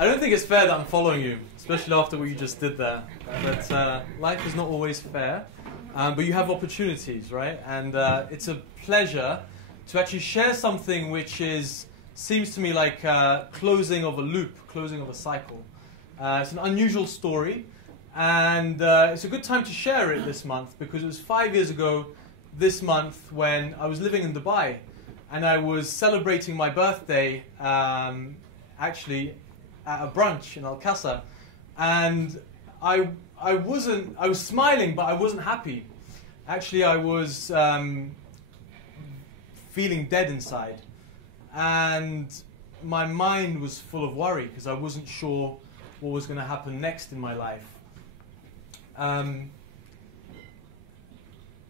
I don't think it's fair that I'm following you, especially after what you just did there. But life is not always fair, but you have opportunities, right? And it's a pleasure to actually share something which seems to me like closing of a loop, closing of a cycle. It's an unusual story, and it's a good time to share it this month because it was 5 years ago this month when I was living in Dubai, and I was celebrating my birthday actually at a brunch in Al-Qasa, and I was smiling, but I wasn't happy. Actually, I was feeling dead inside, and my mind was full of worry because I wasn't sure what was going to happen next in my life.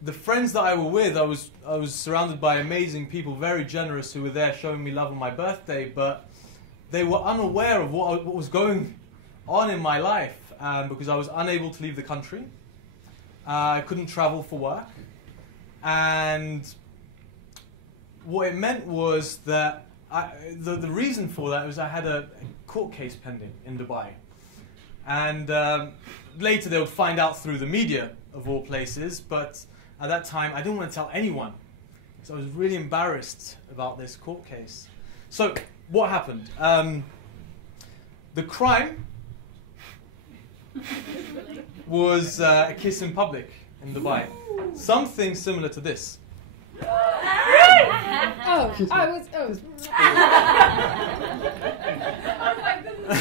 The friends that I were with, I was surrounded by amazing people, very generous, who were there showing me love on my birthday, but they were unaware of what was going on in my life because I was unable to leave the country. I couldn't travel for work. And what it meant was that the reason for that was I had a court case pending in Dubai. And later they would find out through the media, of all places, but at that time I didn't want to tell anyone. So I was really embarrassed about this court case. So what happened? The crime was a kiss in public in Dubai. Something similar to this. Oh my goodness.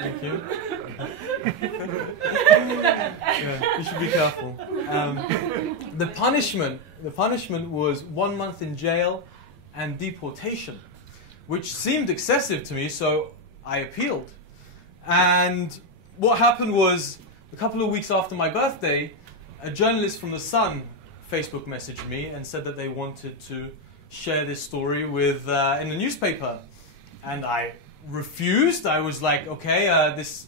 Thank you. Yeah, you should be careful. The punishment was 1 month in jail and deportation, which seemed excessive to me, so I appealed. And what happened was, a couple of weeks after my birthday, a journalist from The Sun Facebook messaged me and said that they wanted to share this story with in the newspaper. And I refused. I was like, okay, this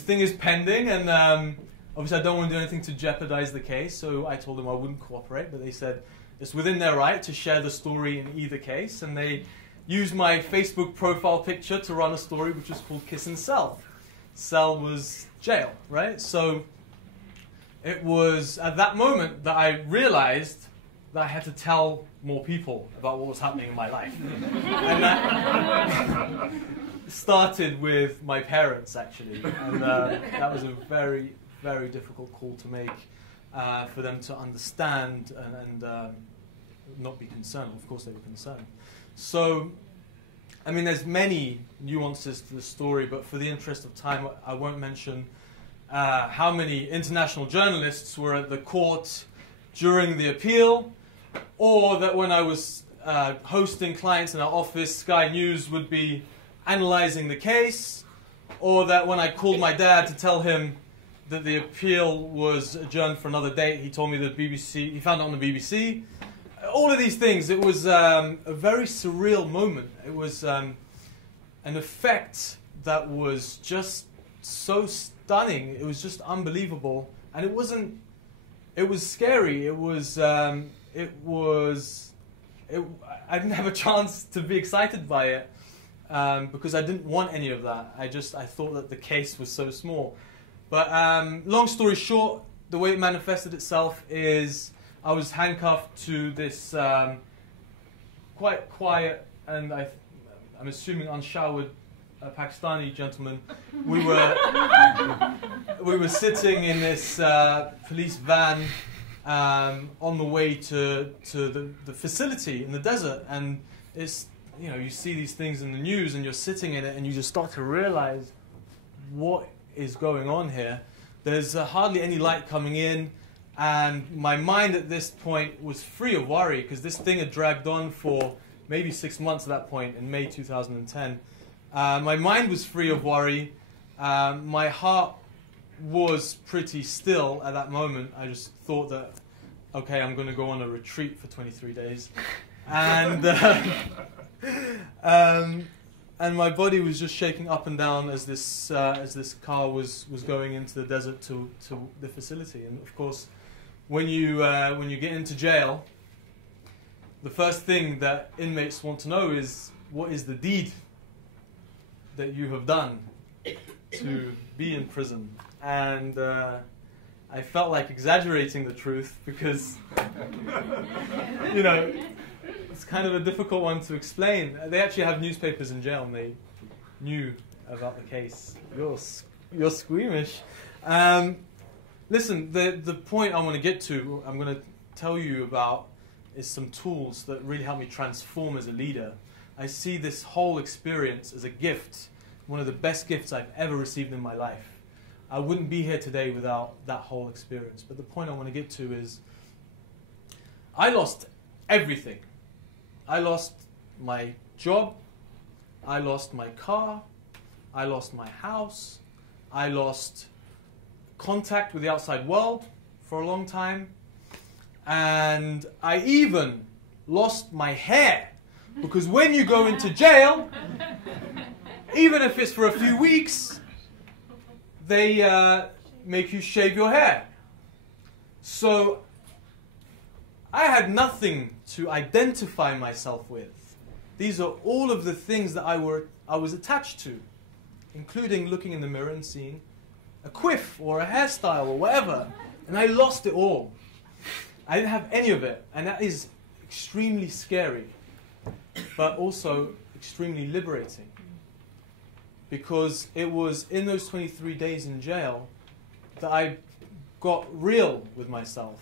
thing is pending, and obviously I don't want to do anything to jeopardize the case, so I told them I wouldn't cooperate, but they said it's within their right to share the story in either case, and they used my Facebook profile picture to run a story which was called Kiss and Cell. Cell was jail, right? So it was at that moment that I realized that I had to tell more people about what was happening in my life. And that started with my parents, actually. And that was a very, very difficult call to make for them to understand and not be concerned. Of course they were concerned. So, I mean, there's many nuances to the story, but for the interest of time, I won't mention how many international journalists were at the court during the appeal, or that when I was hosting clients in our office, Sky News would be analyzing the case, or that when I called my dad to tell him that the appeal was adjourned for another date, he told me that he found it on the BBC. All of these things, it was a very surreal moment. It was an effect that was just so stunning. It was just unbelievable. And it was scary. I didn't have a chance to be excited by it because I didn't want any of that. I thought that the case was so small. But long story short, the way it manifested itself is I was handcuffed to this quite quiet and I'm assuming unshowered Pakistani gentleman. We were sitting in this police van on the way to the facility in the desert, and it's, you know, you see these things in the news and you're sitting in it and you just start to realize what is going on here. There's hardly any light coming in, and my mind at this point was free of worry because this thing had dragged on for maybe 6 months at that point in May 2010. My mind was free of worry. My heart was pretty still at that moment. I just thought that, okay, I'm going to go on a retreat for 23 days. And and my body was just shaking up and down as this car was going into the desert to the facility. And of course, when you get into jail, the first thing that inmates want to know is, what is the deed that you have done to be in prison? And I felt like exaggerating the truth because, you know, it's kind of a difficult one to explain. They actually have newspapers in jail and they knew about the case. You're squeamish. Listen, the point I want to get to, I'm going to tell you about, is some tools that really help me transform as a leader. I see this whole experience as a gift, one of the best gifts I've ever received in my life. I wouldn't be here today without that whole experience. But the point I want to get to is, I lost everything. I lost my job, I lost my car, I lost my house, I lost contact with the outside world for a long time, and I even lost my hair. Because when you go into jail, even if it's for a few weeks, they make you shave your hair. So I had nothing to identify myself with. These are all of the things that I was attached to, including looking in the mirror and seeing a quiff or a hairstyle or whatever. And I lost it all. I didn't have any of it. And that is extremely scary, but also extremely liberating. Because it was in those 23 days in jail that I got real with myself.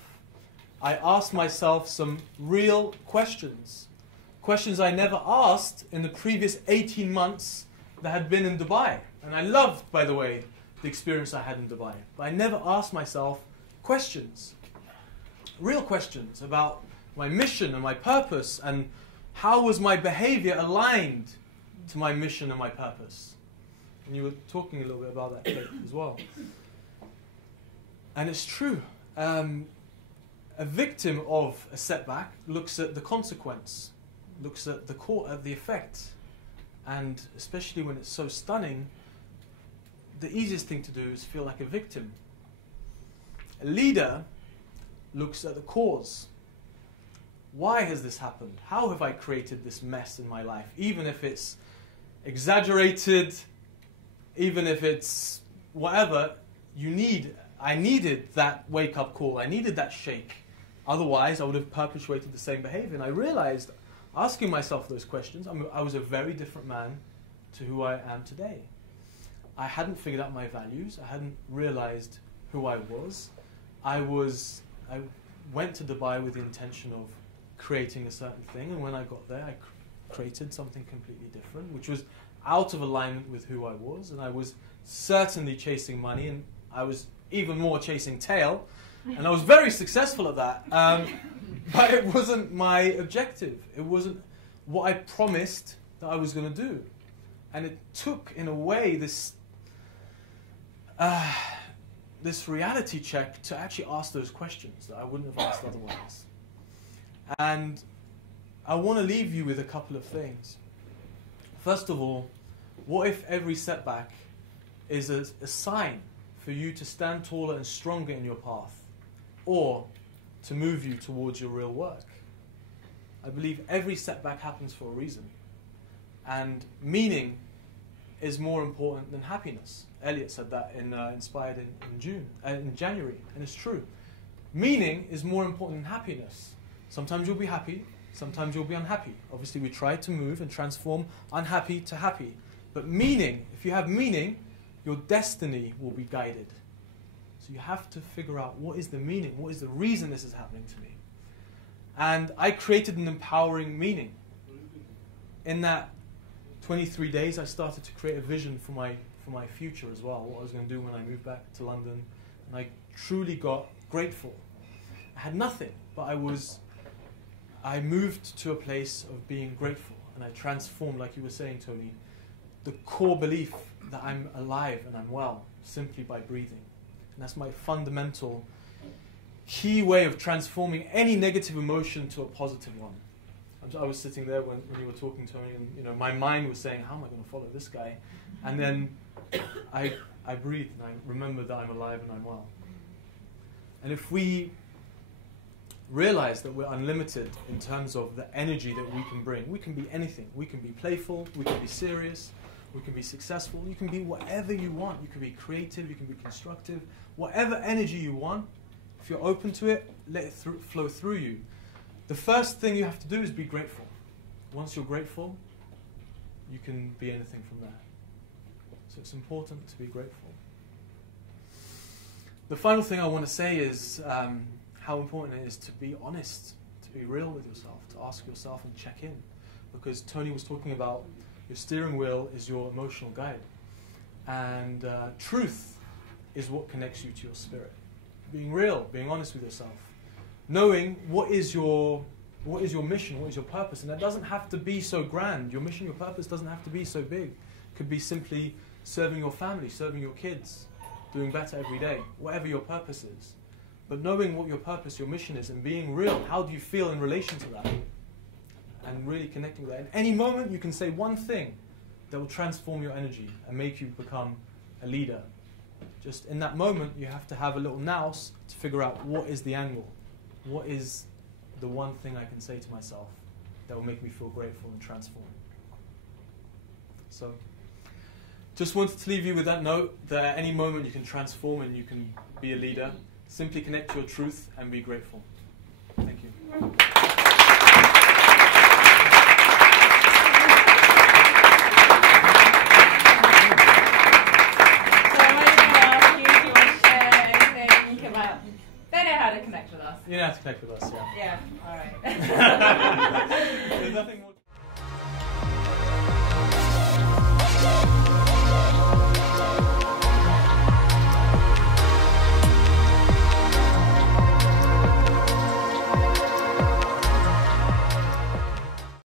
I asked myself some real questions. Questions I never asked in the previous 18 months that had been in Dubai. And I loved, by the way, the experience I had in Dubai. But I never asked myself questions. Real questions about my mission and my purpose, and how was my behavior aligned to my mission and my purpose. And you were talking a little bit about that as well. And it's true. A victim of a setback looks at the consequence, looks at the effect. And especially when it's so stunning, the easiest thing to do is feel like a victim. A leader looks at the cause. Why has this happened? How have I created this mess in my life? Even if it's exaggerated, even if it's whatever, I needed that wake-up call. I needed that shake. Otherwise, I would have perpetuated the same behavior. And I realized, asking myself those questions, I was a very different man to who I am today. I hadn't figured out my values. I hadn't realized who I was. I went to Dubai with the intention of creating a certain thing, and when I got there, I created something completely different, which was out of alignment with who I was, and I was certainly chasing money, and I was even more chasing tail, and I was very successful at that, but it wasn't my objective. It wasn't what I promised that I was going to do, and it took, in a way, this reality check to actually ask those questions that I wouldn't have asked otherwise. And I want to leave you with a couple of things. First of all, what if every setback is a sign for you to stand taller and stronger in your path, or to move you towards your real work? I believe every setback happens for a reason. And meaning is more important than happiness. Elliot said that in Inspired in January, and it's true. Meaning is more important than happiness. Sometimes you'll be happy, sometimes you'll be unhappy. Obviously, we try to move and transform unhappy to happy. But meaning, if you have meaning, your destiny will be guided. So you have to figure out, what is the meaning? What is the reason this is happening to me? And I created an empowering meaning. In that 23 days, I started to create a vision for my future as well, what I was going to do when I moved back to London. And I truly got grateful. I had nothing, but I moved to a place of being grateful, and I transformed, like you were saying, Tony, the core belief that I'm alive and I'm well simply by breathing. And that's my fundamental key way of transforming any negative emotion to a positive one. I was sitting there when you were talking, Tony, and my mind was saying, how am I going to follow this guy? And then I breathed and I remembered that I'm alive and I'm well. And if we realize that we're unlimited in terms of the energy that we can bring. We can be anything. We can be playful, we can be serious, we can be successful, you can be whatever you want. You can be creative, you can be constructive. Whatever energy you want, if you're open to it, let it flow through you. The first thing you have to do is be grateful. Once you're grateful, you can be anything from there. So it's important to be grateful. The final thing I want to say is how important it is to be honest, to be real with yourself, to ask yourself and check in. Because Tony was talking about your steering wheel is your emotional guide. And truth is what connects you to your spirit. Being real, being honest with yourself. Knowing what is your mission, what is your purpose. And that doesn't have to be so grand. Your mission, your purpose doesn't have to be so big. It could be simply serving your family, serving your kids, doing better every day, whatever your purpose is. But knowing what your purpose, your mission is, and being real, how do you feel in relation to that? And really connecting with that. In any moment, you can say one thing that will transform your energy and make you become a leader. Just in that moment, you have to have a little nous to figure out what is the angle. What is the one thing I can say to myself that will make me feel grateful and transform? So, just wanted to leave you with that note that at any moment you can transform and you can be a leader. Simply connect to your truth and be grateful. Thank you. They know how to connect with us. You know how to connect with us, yeah. Yeah, all right.